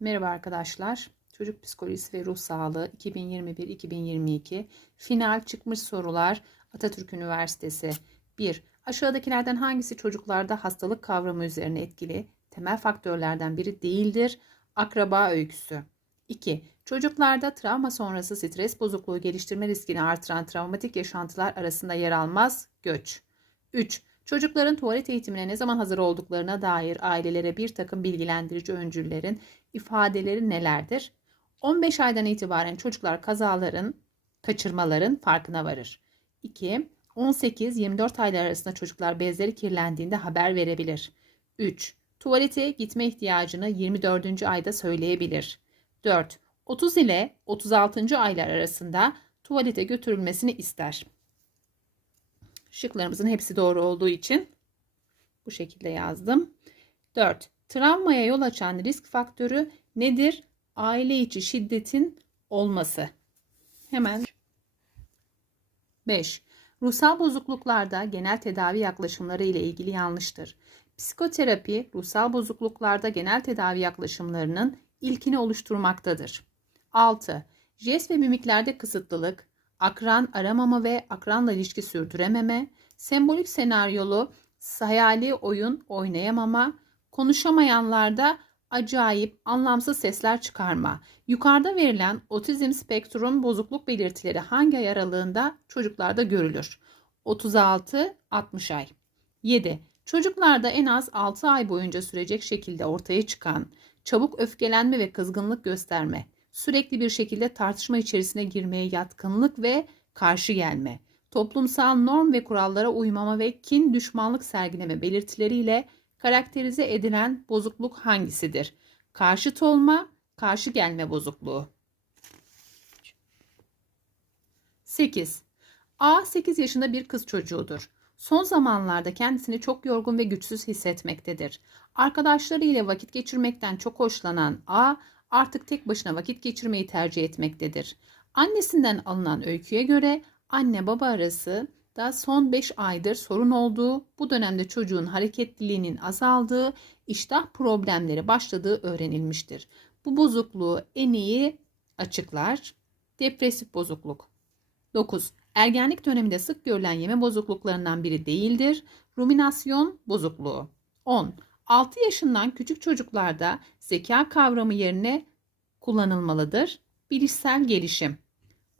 Merhaba arkadaşlar. Çocuk Psikolojisi ve Ruh Sağlığı 2021-2022 final çıkmış sorular Atatürk Üniversitesi 1. Aşağıdakilerden hangisi çocuklarda hastalık kavramı üzerine etkili temel faktörlerden biri değildir? Akraba öyküsü. 2. Çocuklarda travma sonrası stres bozukluğu geliştirme riskini artıran travmatik yaşantılar arasında yer almaz göç. 3. Çocukların tuvalet eğitimine ne zaman hazır olduklarına dair ailelere bir takım bilgilendirici öncüllerin ifadeleri nelerdir? 15 aydan itibaren çocuklar kazaların, kaçırmaların farkına varır. 2. 18-24 aylar arasında çocuklar bezleri kirlendiğinde haber verebilir. 3. Tuvalete gitme ihtiyacını 24. ayda söyleyebilir. 4. 30 ile 36. aylar arasında tuvalete götürülmesini ister. Şıklarımızın hepsi doğru olduğu için bu şekilde yazdım. 4. Travmaya yol açan risk faktörü nedir? Aile içi şiddetin olması. Hemen 5. Ruhsal bozukluklarda genel tedavi yaklaşımları ile ilgili yanlıştır. Psikoterapi ruhsal bozukluklarda genel tedavi yaklaşımlarının ilkini oluşturmaktadır. 6. Jest ve mimiklerde kısıtlılık, akran aramama ve akranla ilişki sürdürememe, sembolik senaryolu hayali oyun oynayamama, konuşamayanlarda acayip, anlamsız sesler çıkarma. Yukarıda verilen otizm spektrum bozukluk belirtileri hangi ay aralığında çocuklarda görülür? 36-60 ay. 7. Çocuklarda en az 6 ay boyunca sürecek şekilde ortaya çıkan çabuk öfkelenme ve kızgınlık gösterme, sürekli bir şekilde tartışma içerisine girmeye yatkınlık ve karşı gelme, toplumsal norm ve kurallara uymama ve kin düşmanlık sergileme belirtileriyle karakterize edilen bozukluk hangisidir? Karşıt olma, karşı gelme bozukluğu. 8. A 8 yaşında bir kız çocuğudur. Son zamanlarda kendisini çok yorgun ve güçsüz hissetmektedir. Arkadaşları ile vakit geçirmekten çok hoşlanan A artık tek başına vakit geçirmeyi tercih etmektedir. Annesinden alınan öyküye göre anne baba arası da son 5 aydır sorun olduğu, bu dönemde çocuğun hareketliliğinin azaldığı, iştah problemleri başladığı öğrenilmiştir. Bu bozukluğu en iyi açıklar. Depresif bozukluk. 9. Ergenlik döneminde sık görülen yeme bozukluklarından biri değildir. Ruminasyon bozukluğu. 10. 6 yaşından küçük çocuklarda zeka kavramı yerine kullanılmalıdır. Bilişsel gelişim.